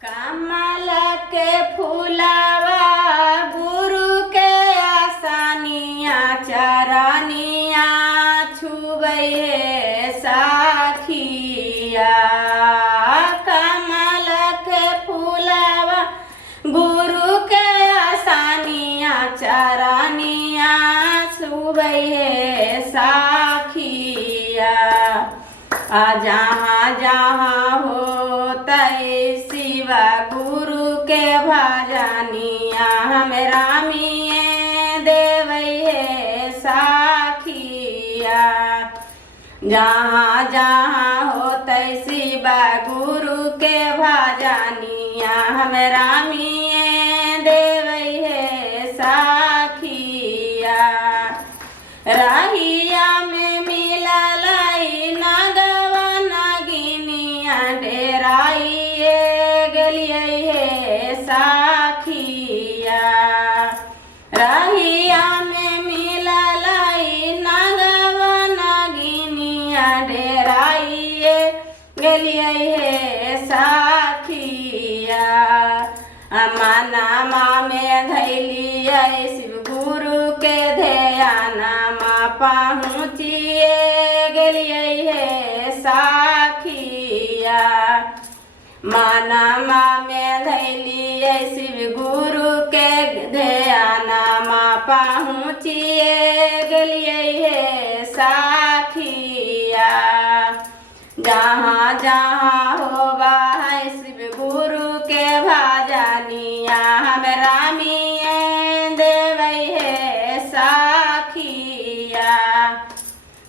कमल के फूलवा गुरु के आसानिया चरनिया छुबे साखिया। कमल के फूलवा गुरु के आसानिया चरनिया छुबे साखिया। जहाँ जहाँ होते शिवा गुरु के भजनिया हमरा मिये देवे साखिया। जहाँ जहाँ होते शिवा गुरु के भजनिया हमरा मिये देवे साखिया। रहिया में मिलल नगवा नगिनिया डेराइए गलिए साखिया। रहिया में मिलल नगवा नगिनिया डेराइए गलिए साखिया। मनमा में धैलिए शिव गुरु के ध्यानमा पहुँचिए गलिए साखिया। मनमा में धैलिए शिव गुरु के ध्यानमा पहुँचिए गलिए साखिया। जहाँ जहाँ होबा है शिव गुरु के भजनिया हमरा मिये देवे साखिया।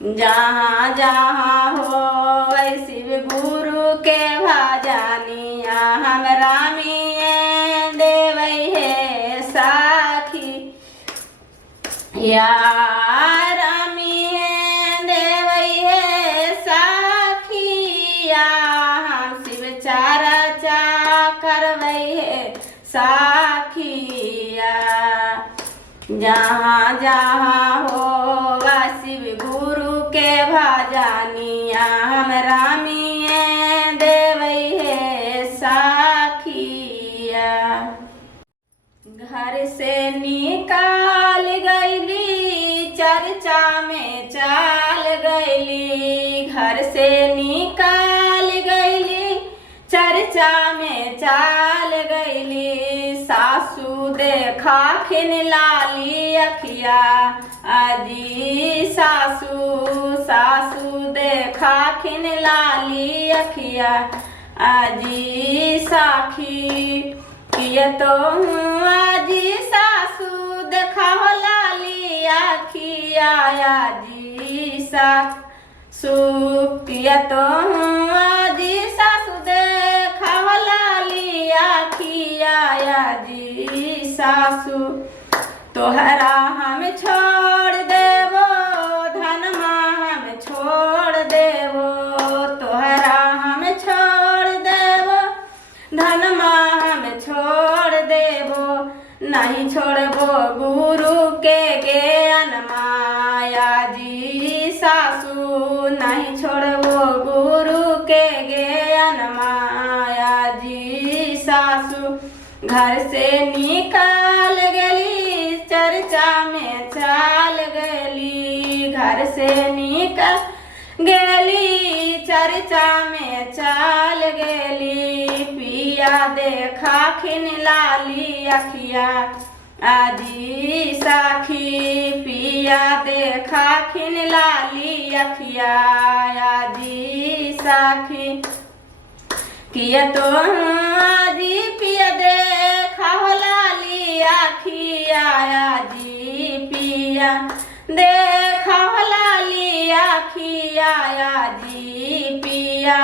जहाँ जहाँ होवे शिव गुरु के भजनिया हमरा मिये देवे साखिया। साखिया। जहाँ जहाँ होगा शिव गुरु के भजनिया हमरा मिये देवे साखिया। घर से निकाल गईली चर्चा में चाल गईली। घर से निकाल गईली चर्चा में चाल गईली। सासू देखा खिन लाली अखिया अजी सासू देखा खिन लाली अखिया अजी साखी। किए तो अजी सासू देखा लाली अखिया अजी सासू। किए तो अजी सासू देखा लाली अखिया अजी सासू। तोहरा हम छोड़ देवो धनमा हम छोड़ देवो। तोहरा हम छोड़ देवो धनमा हम छोड़ देवो। नहीं छोड़बो गुरु के ज्ञान माया जी सासू। नहीं छोड़बो गुरु के ज्ञान माया जी सासू। घर से निकाल गली चर्चा में चाल गली। घर से निकाल गली चर्चा में चाल गली। पिया देखा खिन लाली अखिया आजी साखी। पिया देखा खिन लाली अखिया आजी साखी। किया तो आजी पिया देखा लाली अखिया आजी पिया देखा लाली अखिया आजी पिया।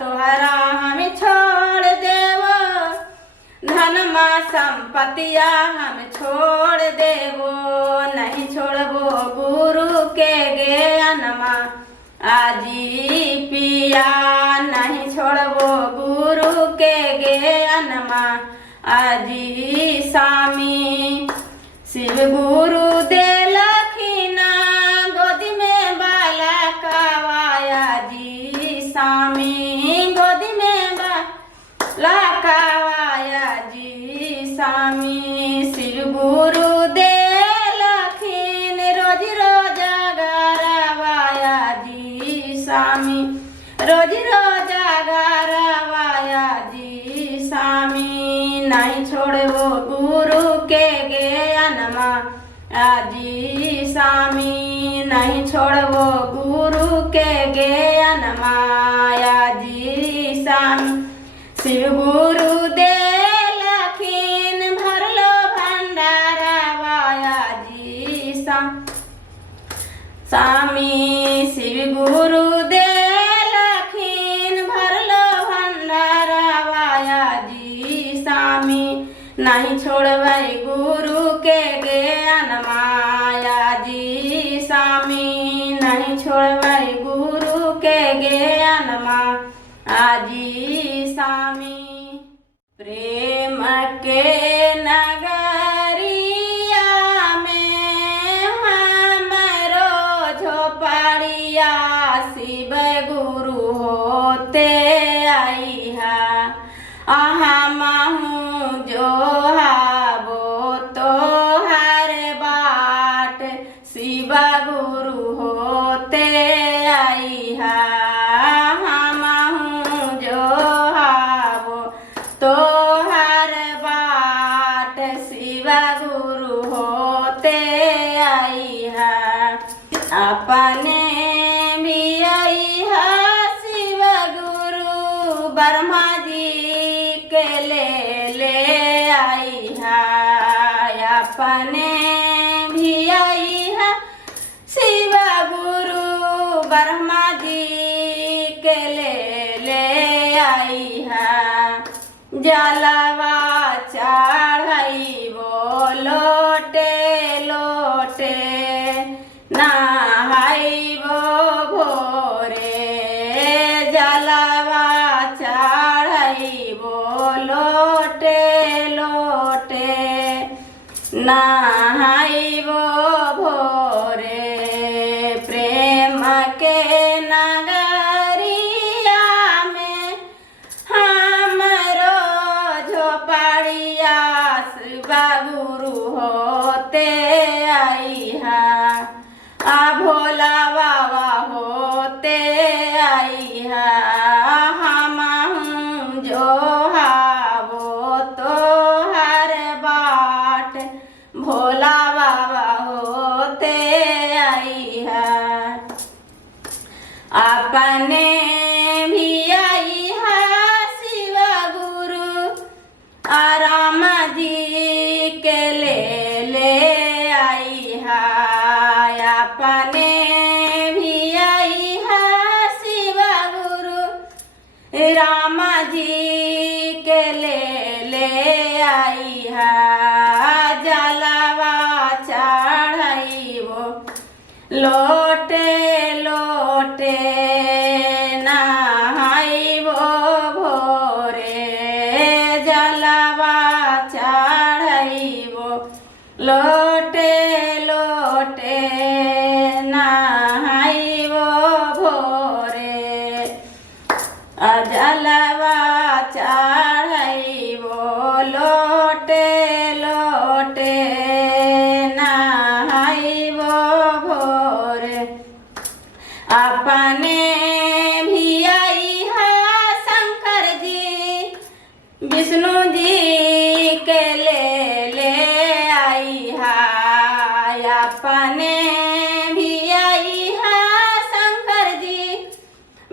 तोहरा हम छोड़ देवो धनमा संपत्तिया हम छोड़ देवो। नहीं छोड़बो गुरु के ज्ञानमा आजी पिया। नहीं छोड़बो गुरु के ज्ञानमा आजी स्वामी। शिव गुरु देलखिना गोदी में बालकवा आजी स्वामी। गोदी में बालक देखावाया जी स्वामी शिव गुरु देलखिन रोज रोज गरवाया जी स्वामी रोज रोज गरवाया जी स्वामी नहीं छोड़ो गुरु के ज्ञानमा आजी स्वामी नहीं छोड़ो गुरु के ज्ञान माया जी स्वामी शिव गुरु देलखिन भरलो भंडारा वाया जी स्वामी शिव गुरु देलखिन भरलो भंडारा वाया जी स्वामी नहीं छोड़बै गुरु के ज्ञान माया जी स्वामी नहीं छोड़बै गुरु के ज्ञान माया जी स्वामी प्रेम के नगरिया में हमरो झोपड़िया शिव गुरु होते आई है महू जो हाबो तो हर बाट शिव गुरु होते आई है हमहू जो हाबो तो हर बाट शिव गुरु होते आई है अपने भी आई है शिव गुरु ब्रह्मा जी के ले आई है अपने भी आई है शिव गुरु ब्रह्मा जी के ले आई है जलवा चढ़ाई वो लोटे लोटे नहाई वो भोरे जलवा चढ़ाई वो लोटे लोटे नहाई वो भोरे प्रेम के नगरिया में हमरो झोपड़िया शिव गुरु होते आई है भोला बाबा होते आई है हमहू जो हाबो तो हर बाट भोला बाबा होते आई है अपने भी आई है शिव गुरु राम जी के ले आई है अपने भी आई है शिव गुरु राम जी के ले आई है जलवा चढ़ाई वो लोटे लोटे नहाई वो भोरे जलवा चढ़ाई वो लोटे लोटे नहाई वो भोरे जलवा चढ़ाई वो लोटे लोटे नहाई वो भोरे अपने भी आई है शंकर जी विष्णु जी के ले आई है अपने भी आई है शंकर जी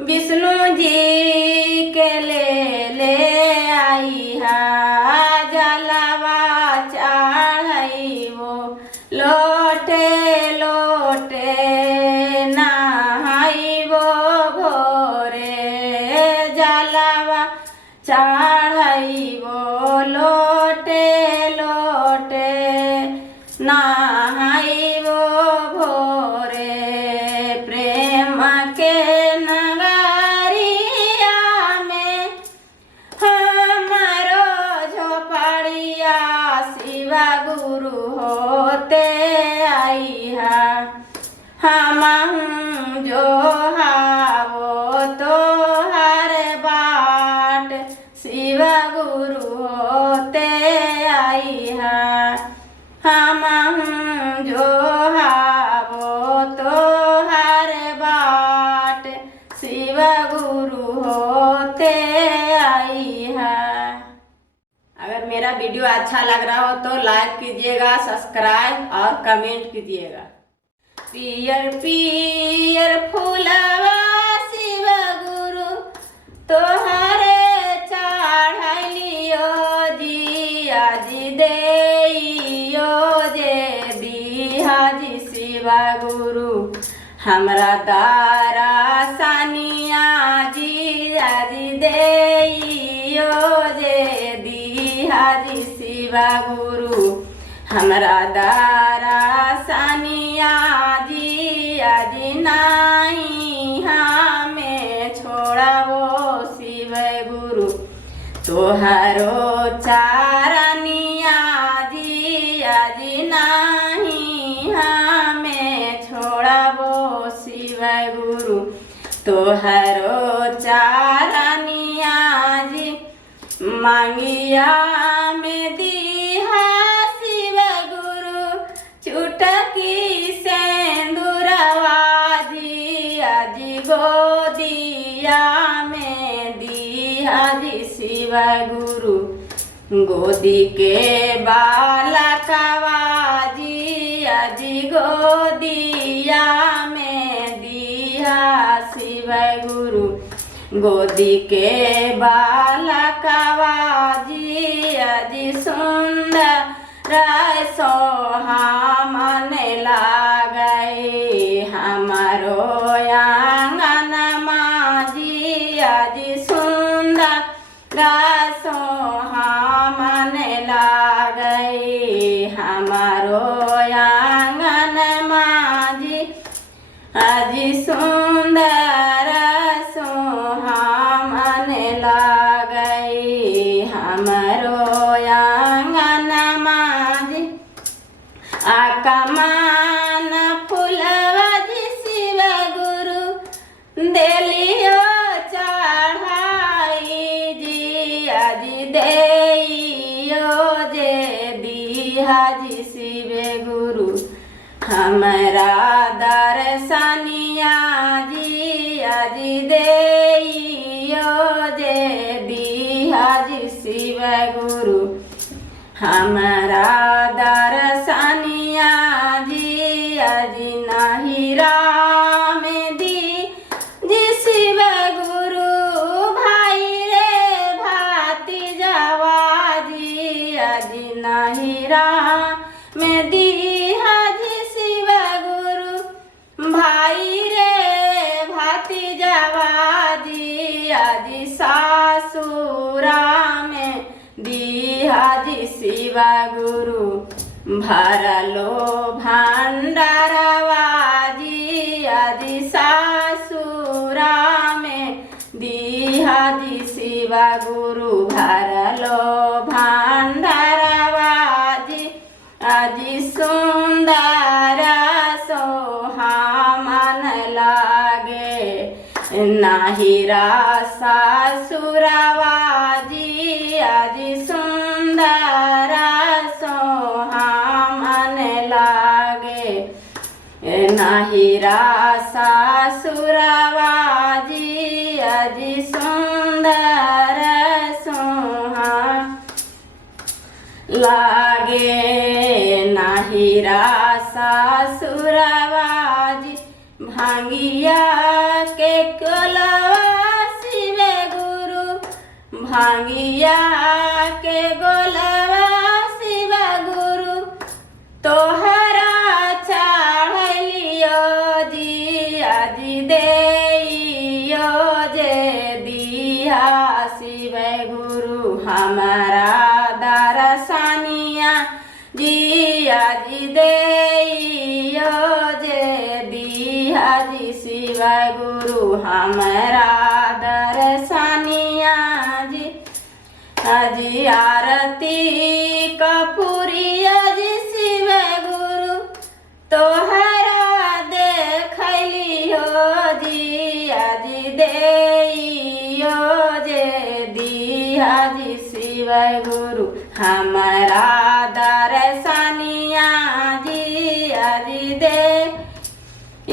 विष्णु जी के ले आई है जलवा चढ़ाई वो लोटे लोटे नहाई वो भोरे जलवा चढ़ाई वो लोटे लोटे नहाई वो भोरे प्रेम के नगरिया में हमारो झोपड़िया शिव गुरु होते आई है हमहू जो हावो तो हर बाट शिव गुरु अगर मेरा वीडियो अच्छा लग रहा हो तो लाइक कीजिएगा, सब्सक्राइब और कमेंट कीजिएगा। पियर पियर फूलवा शिव गुरु तोहरे चढ़लियो जिया जी देइयो जे दिहा जी शिव गुरु हमरा दारा सानिया जिया जी देइयो जे दिहा जी शिव गुरु हमरा दारा सानिया जिया जी नाही हमें छोड़ावो शिव गुरु तोहरो चारनिया जिया जी नाही हमें छोड़ावो शिव गुरु तोहरो चारनिया जी मांगिया में दिहा शिव गुरु चुटकी सेंदूरवा जिया जी गोदिया में दिहा जी शिव गुरु गोदी के बालकवा जिया जी गोदिया में दिहा शिव गुरु गोदी के बालकवा जिया जी सुंदर सोहा मन लागै हमारो आंगन जिया जी सुंदर सोहा मन लागै हमारो आंगन जी अजी सुंदर सोहा मन लागै हमारो आंगन जी आकमान फूलवा जी शिव गुरु देलियो चढ़ाई जिया जी देइयो जे दिहा जी शिव गुरु हमरा दर्शनिया जिया जी देइयो जे दिहा जी शिव गुरु हमरा दर्शनिया जिया जी नाही राम दी जी शिव गुरु भाई रे भाती जवा जिया जी नाही राम दिहा जी शिव गुरु भाई रे भाती जवा जिया जी सासुरा में दिहा जी शिव गुरु भरलो भंडारवा जिया जी सासुरा में दिहा जी शिव गुरु भरलो भंडारवा जी अजी सुंदर सोहा मन लागे नाहिरा सासुरवा जिया जी सुंदर सोहा मन लागे नाहिरा सासुरवा जिया जी सुंदर सोहा लागे नाहिरा सासुरवा जी भांगिया के गोलवा शिव गुरु भांगिया के गोलवा शिव गुरु तोहरा चढ़लियो जिया जी देइयो जे दिहा शिव गुरु हमारा दर्शनिया जिया जी देइयो जे दिहा जी शिव गुरु हमारा दर्शनिया जी अजी आरती कपूरिया जी शिव गुरु तोहरा देखलियो जिया जी देइयो जे दिहा जी शिव गुरु हमारा दर्शनिया जिया जी दे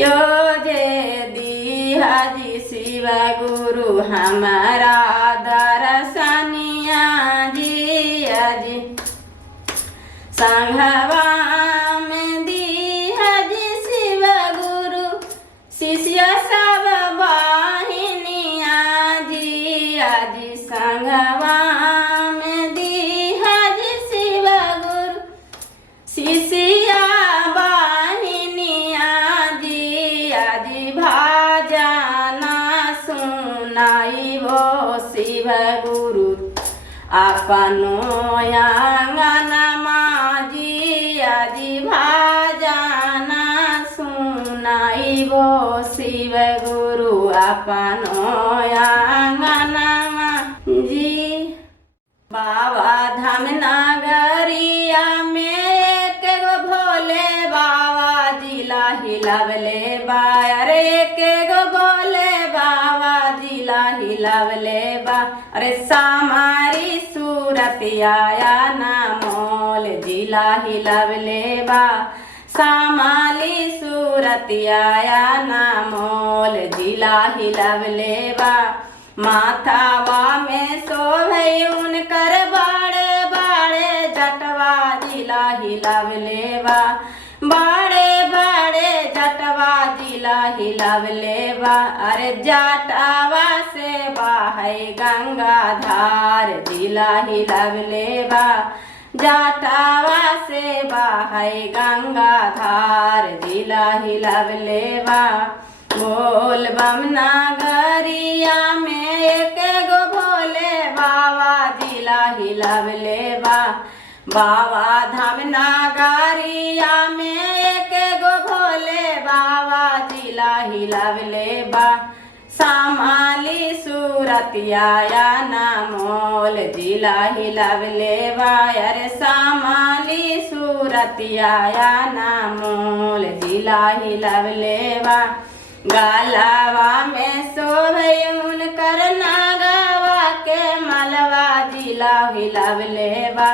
यो जे दिहा जी शिव गुरु हमारा दर्शनिया जिया अपनो आंगनमा जियाजी भाजना सुनाइबो शिव गुरु अपनो आंगनमा जी। बाबा धाम नगरिया में एक गो भोले बाबा जिला हिलावले बा। अरे एक गो भोले बाबा जिला हिलावले बा। अरे सामारी सूरत आया ना मोल जिला हिलावले बा। सामाली सूरत आया ना मोल जिला हिलावले बा। माथावा में शोभे उनकर बाड़े बाड़े जटवा जिला हिलावले बा। बाड़े बाड़े जटवा जिला हिलावले बा। अरे जटावा से बाहे गंगा धार जिला हिलावले बा। जटावा से बाहे गंगा धार जिला हिलावले बा। बोल बम नगरिया में एक गो भोले बाबा जिला हिलावले बा। बाबा धाम नगरिया में एक गो भोले बाबा जिला हिलावले बा। सामाली सूरत आया ना मोल जिला हिलावले बा। अरे सामाली सूरत आया ना मोल जिला हिलावले बा। गालावा में शोभे उनकर नागावा के मलवा जिला हिलावले बा।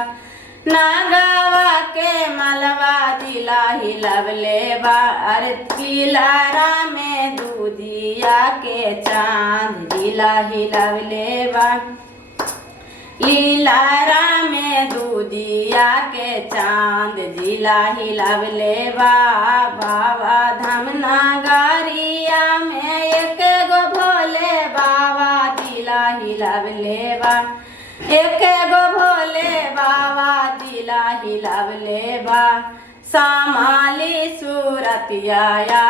नागावा के मलवा जिला हिलावले बा। अरे लीलारा में दूधिया के चांद जिला हिलावले बा। लीलारा में दूधिया के चांद जिला हिलावले बा। बाबा धाम नगरिया में एक गो भोले बाबा जिला हिलावले बा। एक गो भोले बाबा जिला हिलावले बा। सामाली सूरत आया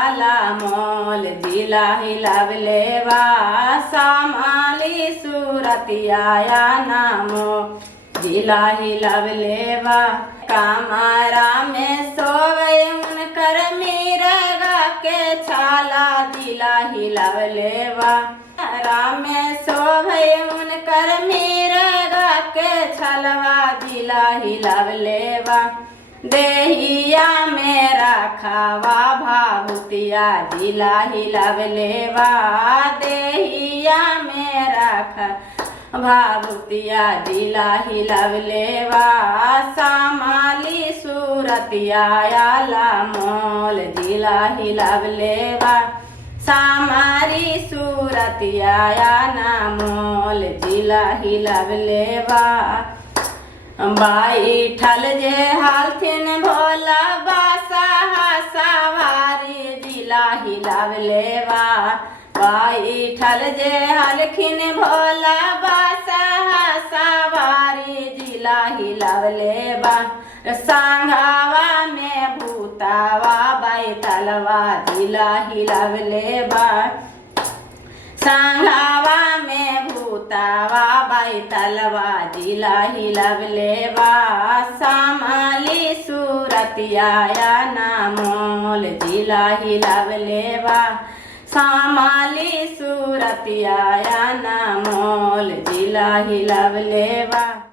मोल जिला हिलावले बा। सामाली सूरत आया नामो जिला हिलावले बा। कमरा में सोवे उनकर मिरगा के छाला जिला हिलावले बा। कमरा में सोवे उनकर मिरगा के छलवा जिला हिलावले बा। देहिया में रखावा भाभूतिया जिला हिलावले बा। देहिया में रखा भाभूतिया जिला हिलावले बा। सामाली सूरत आया मोल जिला हिलावले बा। सामारी सूरत आया ना मोल जिला हिलावले बा। बैठल जे हालथिन भोला बासा सवारी जिला हिलावले बा। बैठल जे हलखिन भोला बासा सवारी जिला हिलावले बा। सांघावा में भूतावा बैठलवा जिला हिलावले बा। सांघावा में भूतावा बैठलवा जिला हिलावले बा। सामाली सूरत आया ना मोल जिला हिलावले बा। सामाली सूरत आया ना मोल जिला हिलावले बा।